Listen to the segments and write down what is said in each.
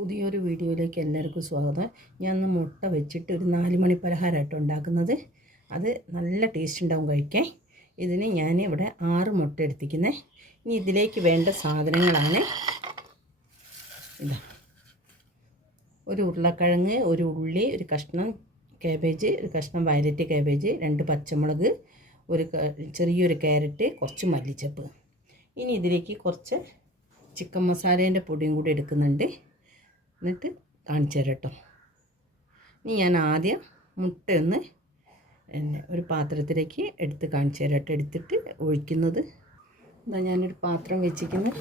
പുതിയൊരു വീഡിയോയിലേക്ക് എല്ലാവർക്കും സ്വാഗതം. ഞാൻ ഇന്ന് മുട്ട വെച്ചിട്ട് ഒരു നാല് മണി പലഹാരമായിട്ട് ഉണ്ടാക്കുന്നത്. അത് നല്ല ടേസ്റ്റ് ഉണ്ടാവും കഴിക്കാൻ. ഇതിന് ഞാൻ ഇവിടെ ആറ് മുട്ട എടുത്തിരിക്കുന്നത് ഇനി ഇതിലേക്ക് വേണ്ട സാധനങ്ങളാണ്. ഇതാ. ഒരു ഉരുളക്കിഴങ്ങ് ഒരു ഉള്ളി ഒരു കഷ്ണം കാബേജ് ഒരു കഷ്ണം വയലറ്റ് കാബേജ് രണ്ട് പച്ചമുളക് ഒരു ചെറിയൊരു ക്യാരറ്റ് കുറച്ച് മല്ലിച്ചപ്പ്. ഇനി ഇതിലേക്ക് കുറച്ച് ചിക്കൻ മസാലേന്റെ പൊടിയും കൂടി എടുക്കുന്നുണ്ട്. എന്നിട്ട് കാണിച്ചു തരാം കേട്ടോ. ഇനി ഞാൻ ആദ്യം മുട്ടയൊന്ന് പിന്നെ ഒരു പാത്രത്തിലേക്ക് എടുത്ത് കാണിച്ചു തരാം കേട്ടോ. എടുത്തിട്ട് ഒഴിക്കുന്നത്. എന്താ ഞാനൊരു പാത്രം വെച്ചിരിക്കുന്നത്.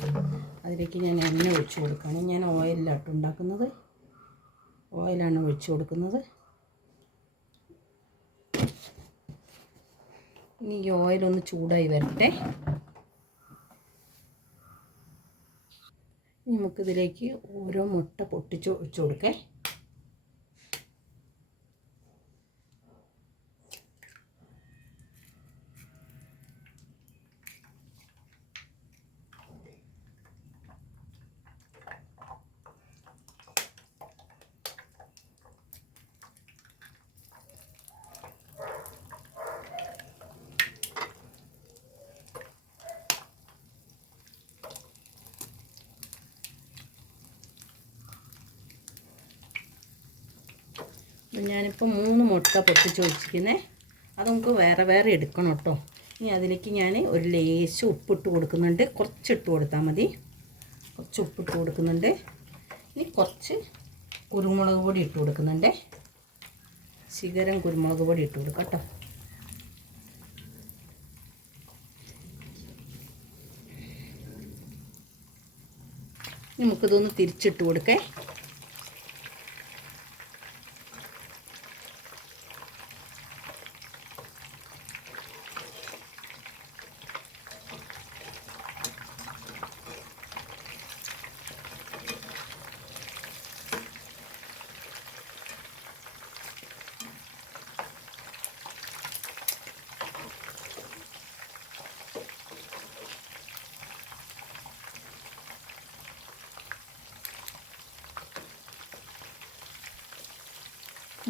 അതിലേക്ക് ഞാൻ എണ്ണ ഒഴിച്ചു കൊടുക്കുകയാണ്. ഞാൻ ഓയിലാട്ടോ ഉണ്ടാക്കുന്നത്. ഓയിലാണ് ഒഴിച്ചു കൊടുക്കുന്നത്. ഇനി ഈ ഓയിലൊന്ന് ചൂടായി വരട്ടെ. നമുക്കിതിലേക്ക് ഓരോ മുട്ട പൊട്ടിച്ച് ഒഴിച്ചു കൊടുക്കേ. അപ്പം ഞാനിപ്പോൾ മൂന്ന് മുട്ട പൊട്ടിച്ച് വെച്ചിരിക്കുന്നത് അത് നമുക്ക് വേറെ വേറെ എടുക്കണം കേട്ടോ. ഇനി അതിലേക്ക് ഞാൻ ഒരു ലേശം ഉപ്പിട്ട് കൊടുക്കുന്നുണ്ട്. കുറച്ച് ഇട്ട് കൊടുത്താൽ മതി. കുറച്ച് ഉപ്പിട്ട് കൊടുക്കുന്നുണ്ട്. ഇനി കുറച്ച് കുരുമുളക് പൊടി ഇട്ട് കൊടുക്കുന്നുണ്ട്. ശിഖരം കുരുമുളക് പൊടി ഇട്ട് കൊടുക്കാം കേട്ടോ. നമുക്കിതൊന്ന് തിരിച്ചിട്ട് കൊടുക്കേ.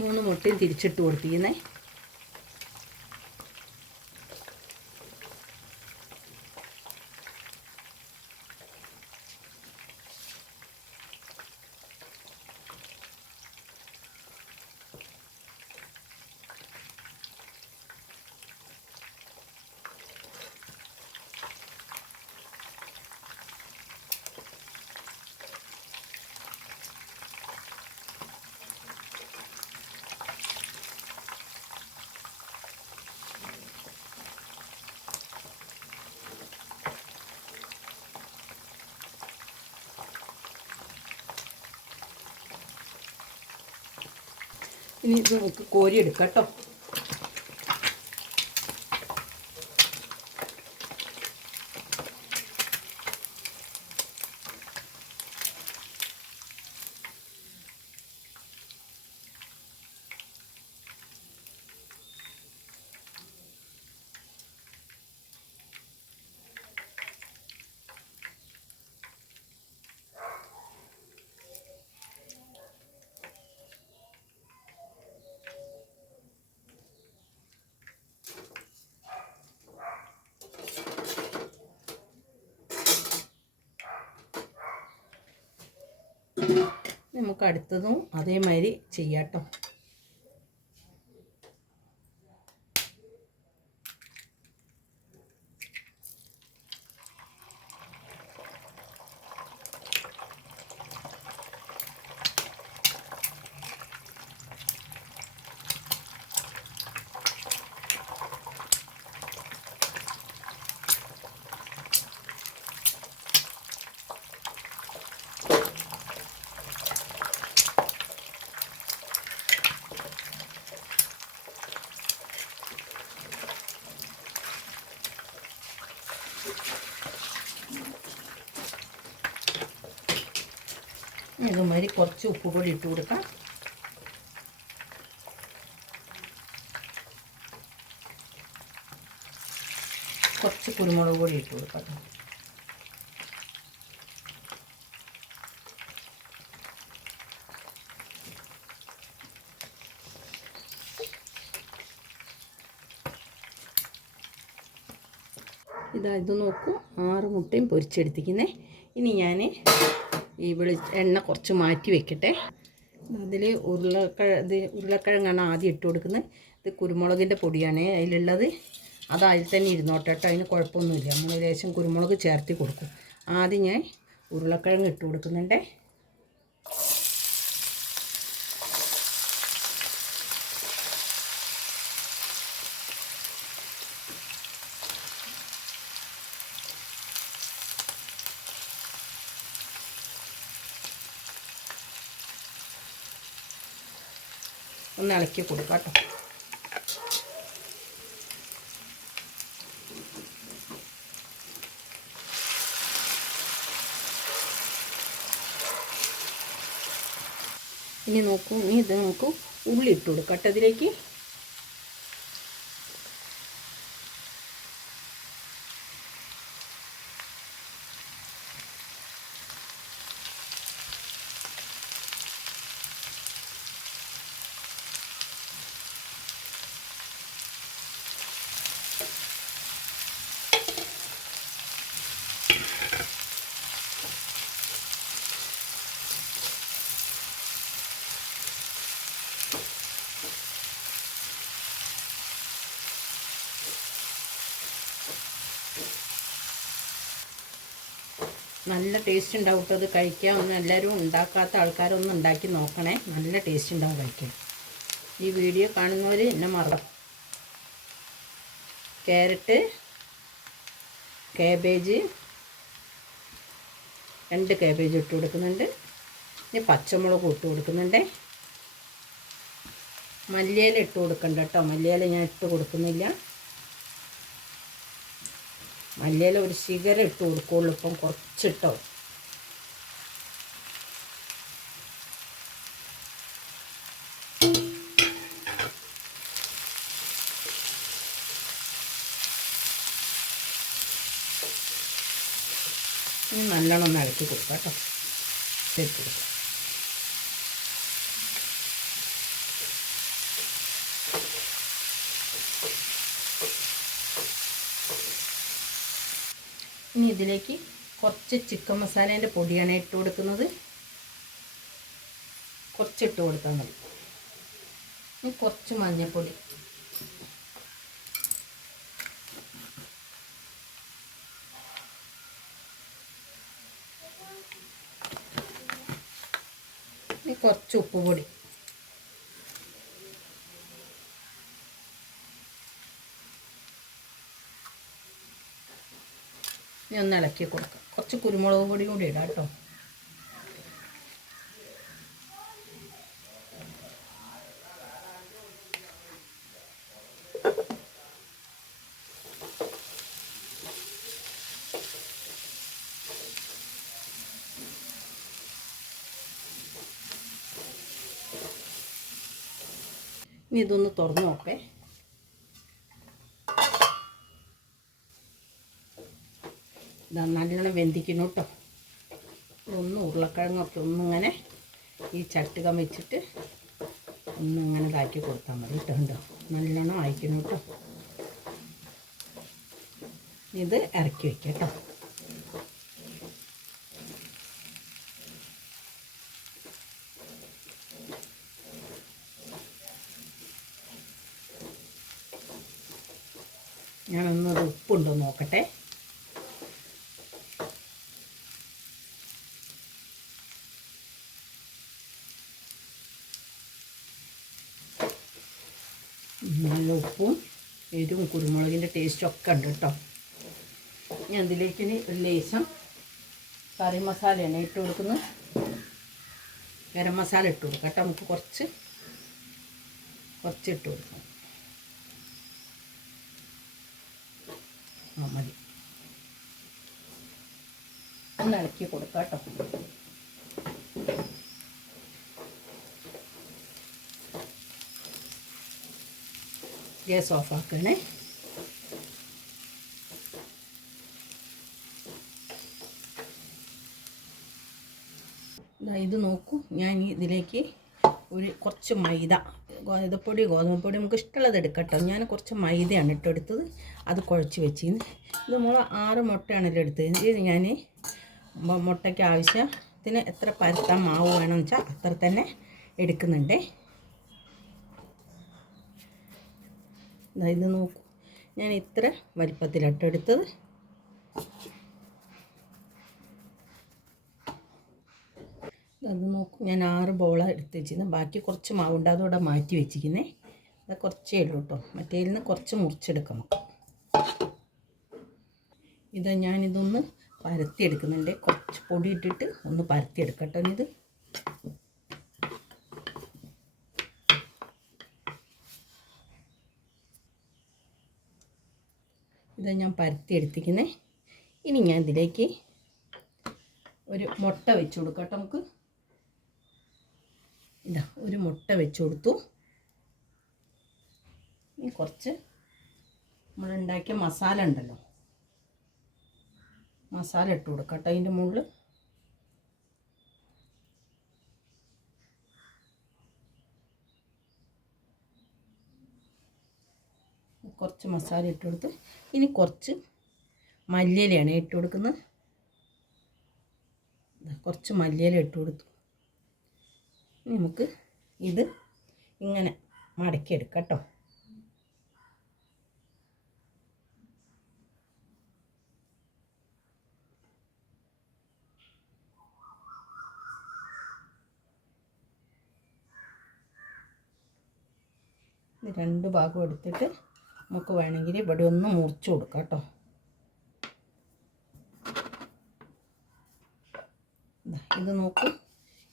മൂന്ന് മുട്ടയും തിരിച്ചിട്ട് കൊടുത്തിരിക്കുന്നേ. ഇനി ഇത് നമുക്ക് കോരി എടുക്കാം കേട്ടോ. നമുക്ക് അടുത്തതും അതേമാതിരി ചെയ്യാം കേട്ടോ ഇതുമാതിരി കുറച്ച് ഉപ്പ് കൂടി ഇട്ട് കൊടുക്കാം. കുറച്ച് കുരുമുളക് പൊടി ഇട്ട് കൊടുക്കാം. ഇതാ ഇത് നോക്കൂ ആറ് മുട്ടയും പൊരിച്ചെടുത്തിക്കുന്നേ ഇനി ഞാൻ ഈ വെളി എണ്ണ കുറച്ച് മാറ്റി വെക്കട്ടെ. അതിൽ ഉരുളക്കിഴ ഇത് ഉരുളക്കിഴങ്ങാണ് ആദ്യം ഇട്ട് കൊടുക്കുന്നത്. ഇത് കുരുമുളകിന്റെ പൊടിയാണ് അതിലുള്ളത്. അത് അതിൽ തന്നെ ഇരുന്നോട്ടെ കേട്ടോ അതിന് കുഴപ്പമൊന്നുമില്ല. നമ്മൾ ലേശം കുരുമുളക് ചേർത്തി കൊടുക്കും. ആദ്യം ഞാൻ ഉരുളക്കിഴങ്ങ് ഇട്ട് കൊടുക്കുന്നുണ്ടേ. ഒന്ന് ഇളക്കി കൊടുക്കാം കേട്ടോ. ഇനി നോക്കൂ ഇനി ഇത് നമുക്ക് ഉള്ളി ഇട്ട് കൊടുക്കാം കേട്ടോ ഇതിലേക്ക്. നല്ല ടേസ്റ്റ് ഉണ്ടാവും കേട്ടോ അത് കഴിക്കാൻ ഒന്നും എല്ലാവരും ഉണ്ടാക്കാത്ത ആൾക്കാരൊന്നും ഉണ്ടാക്കി നോക്കണേ. നല്ല ടേസ്റ്റ് ഉണ്ടാവും കഴിക്കാൻ. ഈ വീഡിയോ കാണുന്നവർ എന്നെ മറക്കും ക്യാരറ്റ് കാബേജ് രണ്ട് കാബേജ് ഇട്ട് കൊടുക്കുന്നുണ്ട്. ഇനി പച്ചമുളക് ഇട്ട് കൊടുക്കുന്നുണ്ട്. മല്ലിയില ഇട്ട് കൊടുക്കണ്ട കേട്ടോ മല്ലിയില ഞാൻ ഇട്ട് കൊടുക്കുന്നില്ല. മല്ലിയില ഒരു ശിഖരം ഇട്ട് കൊടുക്കുള്ളൂ ഇപ്പം കുറച്ചിട്ടോ. നല്ലോണം ഒന്ന് ഇളക്കി കൊടുക്കാം കേട്ടോ. ശരി ഇതിലേക്ക് കുറച്ച് ചിക്കൻ മസാലേന്റെ പൊടിയാണ് ഇട്ട് കൊടുക്കുന്നത്. കുറച്ച് ഇട്ട് കൊടുത്താൽ മതി. ഇനി കുറച്ച് മഞ്ഞൾപ്പൊടി ഇനി കുറച്ച് ഉപ്പ് പൊടി ഇനി ഒന്ന് ഇളക്കി കൊടുക്കാം. കുറച്ച് കുരുമുളക് പൊടി കൂടി ഇടാം കേട്ടോ. ഇനി ഇതൊന്ന് തുറന്ന് നോക്കേ. നല്ലോണം വെന്തിക്കണം കേട്ടോ ഒന്ന് ഉരുളക്കിഴങ്ങൊക്കെ ഒന്നിങ്ങനെ ഈ ചട്ടുകം വെച്ചിട്ട് ഒന്നിങ്ങനെ ഇതാക്കി കൊടുത്താൽ മതി കേട്ടോ ഉണ്ടോ നല്ലോണം അയക്കണം കേട്ടോ ഇത് ഇറക്കി വയ്ക്കാം കേട്ടോ ഞാനൊന്നത് ഉപ്പുണ്ടോ നോക്കട്ടെ നല്ല ഉപ്പും എരിവും കുരുമുളകിന്റെ ടേസ്റ്റ് ഒക്കെ ഉണ്ട് കേട്ടോ ഞാൻ അതിലേക്ക് ഒരു ലേശം കറി മസാലയാണ് ഇട്ട് കൊടുക്കുന്നത് ഗരം മസാല ഇട്ട് കൊടുക്കാം കേട്ടോ. നമുക്ക് കുറച്ച് കുറച്ച് ഇട്ട് കൊടുക്കാം. ആ മതി. ഒന്ന് ഇളക്കി കൊടുക്കാം കേട്ടോ. ഗ്യാസ് ഓഫ് ആക്കണേ ഇത് നോക്കൂ ഞാൻ ഇതിലേക്ക് ഒരു കുറച്ച് മൈദ ഗോതമ്പൊടി ഗോതമ്പൊടി നമുക്ക് ഇഷ്ടമുള്ളത് എടുക്കട്ടോ. ഞാൻ കുറച്ച് മൈദയാണ് ഇട്ട് എടുത്തത്. അത് കുഴച്ച് വെച്ചിരുന്നു. ഇത് നമ്മൾ ആറ് മുട്ടയാണല്ലോ എടുത്തത്. ഇത് ഞാൻ മുട്ടയ്ക്ക് ആവശ്യത്തിന് എത്ര പരത്താൻ മാവ് വേണമെന്ന് വെച്ചാൽ അത്ര തന്നെ എടുക്കുന്നുണ്ട്. ഇത് നോക്കൂ. ഞാൻ ഇത്ര വലിപ്പത്തിലട്ടെടുത്തത് അത് നോക്കൂ. ഞാൻ ആറ് ബോള എടുത്ത് വെച്ചിരുന്നു ബാക്കി കുറച്ച് മാവുണ്ട്. അതോടെ മാറ്റി വെച്ചിരിക്കുന്നേ. അത് കുറച്ചേ ഉള്ളൂ കേട്ടോ. മറ്റേതിൽ നിന്ന് കുറച്ച് മുറിച്ചെടുക്കണം. ഇത് ഞാനിതൊന്ന് പരത്തിയെടുക്കുന്നുണ്ട്. കുറച്ച് പൊടി ഇട്ടിട്ട് ഒന്ന് പരത്തിയെടുക്കട്ടെ ഇത്. ഇത് ഞാൻ പരത്തി എടുത്തിരിക്കുന്നത് ഇനി ഞാൻ ഇതിലേക്ക് ഒരു മുട്ട വെച്ച് കൊടുക്കാം നമുക്ക്. ഇതാ ഒരു മുട്ട വെച്ച് കൊടുത്തു. ഇനി കുറച്ച് നമ്മളുണ്ടാക്കിയ മസാല ഉണ്ടല്ലോ. മസാല ഇട്ട് കൊടുക്കാം കേട്ടോ അതിന്റെ മുകളിൽ കുറച്ച് മസാല ഇട്ട് കൊടുത്ത്. ഇനി കുറച്ച് മല്ലിയിലയാണ് ഇട്ട് കൊടുക്കുന്നത്. കുറച്ച് മല്ലിയില ഇട്ട് കൊടുത്തു. നമുക്ക് ഇത് ഇങ്ങനെ മടക്കിയെടുക്കാം കേട്ടോ. രണ്ട് ഭാഗം എടുത്തിട്ട് നമുക്ക് വേണമെങ്കിൽ ഇവിടെ ഒന്ന് മുറിച്ച് കൊടുക്കാം കേട്ടോ. ഇത് നോക്കും.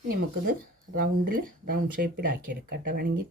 ഇനി നമുക്കിത് റൗണ്ടിൽ റൗണ്ട് ഷേപ്പിലാക്കി എടുക്കാം കേട്ടോ വേണമെങ്കിൽ.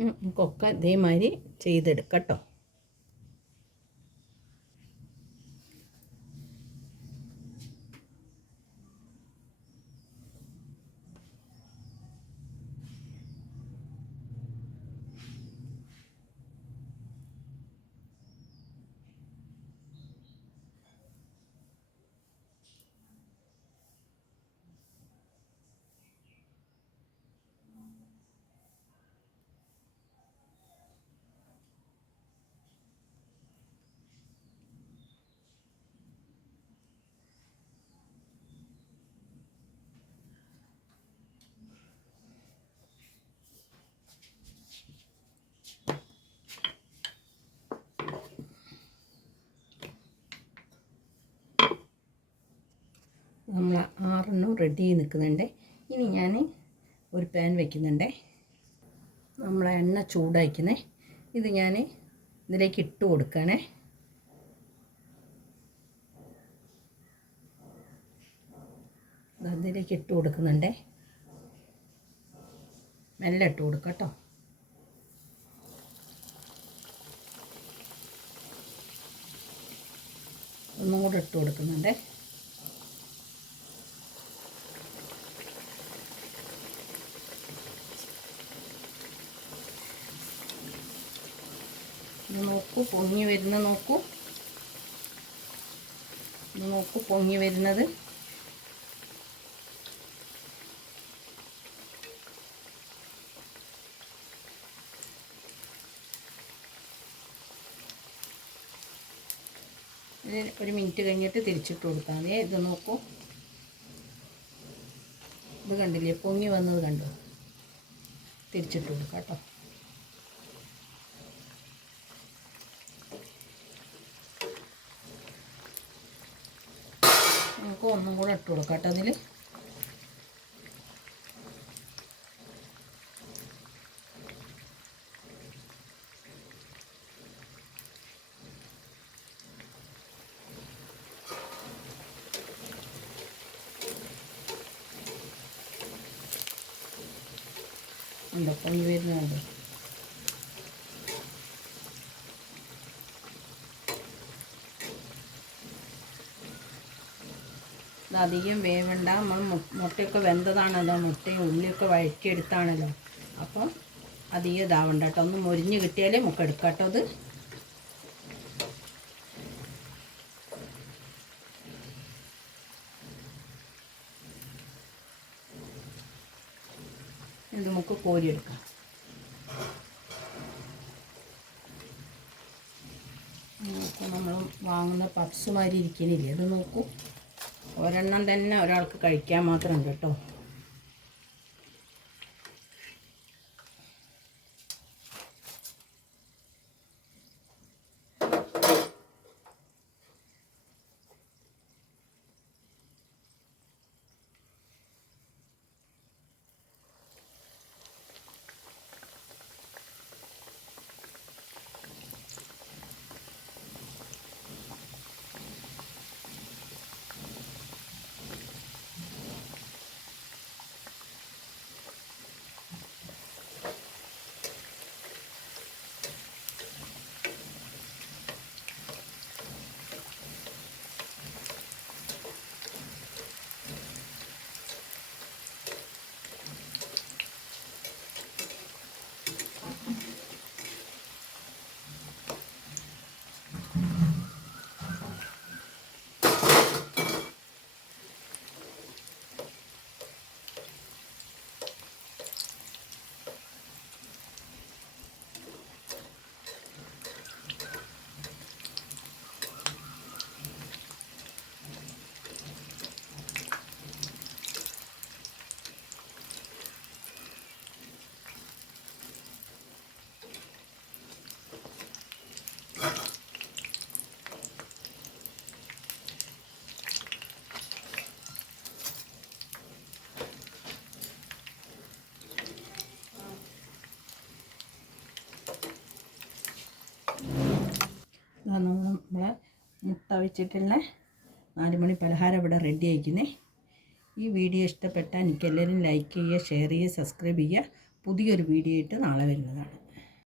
നമുക്കൊക്കെ ഇതേമാതിരി ചെയ്തെടുക്കാം കേട്ടോ. നമ്മൾ ആറെണ്ണം റെഡി നിൽക്കുന്നുണ്ട് ഇനി ഞാൻ ഒരു പാൻ വയ്ക്കുന്നുണ്ട് നമ്മൾ എണ്ണ ചൂടാക്കുന്നത് ഇത് ഞാൻ ഇതിലേക്ക് ഇട്ട് കൊടുക്കണേ. അതിലേക്ക് ഇട്ട് കൊടുക്കുന്നുണ്ടേ. മെല്ലെ ഇട്ട് കൊടുക്കട്ടോ കേട്ടോ ഒന്നും കൂടെ ഇട്ട് കൊടുക്കുന്നുണ്ടേ. നോക്കൂ പൊങ്ങി വരുന്ന നോക്കൂ. നോക്കൂ പൊങ്ങി വരുന്നത്. ഒരു മിനിറ്റ് കഴിഞ്ഞിട്ട് തിരിച്ചിട്ട് കൊടുത്താൽ മതി. ഇത് നോക്കൂ. ഇത് കണ്ടില്ലേ പൊങ്ങി വന്നത് കണ്ടു? തിരിച്ചിട്ട് കൊടുക്കാം കേട്ടോ. നമുക്ക് ഒന്നും കൂടെ ഇട്ട് കൊടുക്കാം കേട്ടോ അതിൽ ഉണ്ടപ്പം പൊങ്ങി വരുന്നുണ്ട് ഇത് അധികം വേവണ്ട. നമ്മൾ മുട്ടയൊക്കെ വെന്തതാണല്ലോ. മുട്ടയും ഉള്ളിയൊക്കെ വഴറ്റിയെടുത്താണല്ലോ. അപ്പം അധികം ഇതാവണ്ട കേട്ടോ. ഒന്ന് മുരിഞ്ഞ് കിട്ടിയാലേ മുക്ക് എടുക്കാം കേട്ടോ അത്. ഇത് നമുക്ക് കോരിയെടുക്കാം നോക്കൂ നമ്മൾ വാങ്ങുന്ന പപ്സ് മാതിരി ഇരിക്കുന്നില്ലേ അത് നോക്കൂ. ഒരെണ്ണം തന്നെ ഒരാൾക്ക് കഴിക്കാൻ മാത്രം ഉണ്ട് കേട്ടോ ഇതാ നമ്മൾ നമ്മളെ മുട്ട വെച്ചിട്ടുള്ള നാല് മണി പലഹാരം ഇവിടെ റെഡി ആയിക്കുന്നേ. ഈ വീഡിയോ ഇഷ്ടപ്പെട്ടാൽ എനിക്ക് എല്ലാവരും ലൈക്ക് ചെയ്യുക ഷെയർ ചെയ്യുക സബ്സ്ക്രൈബ് ചെയ്യുക. പുതിയൊരു വീഡിയോ ആയിട്ട് നാളെ വരുന്നതാണ്.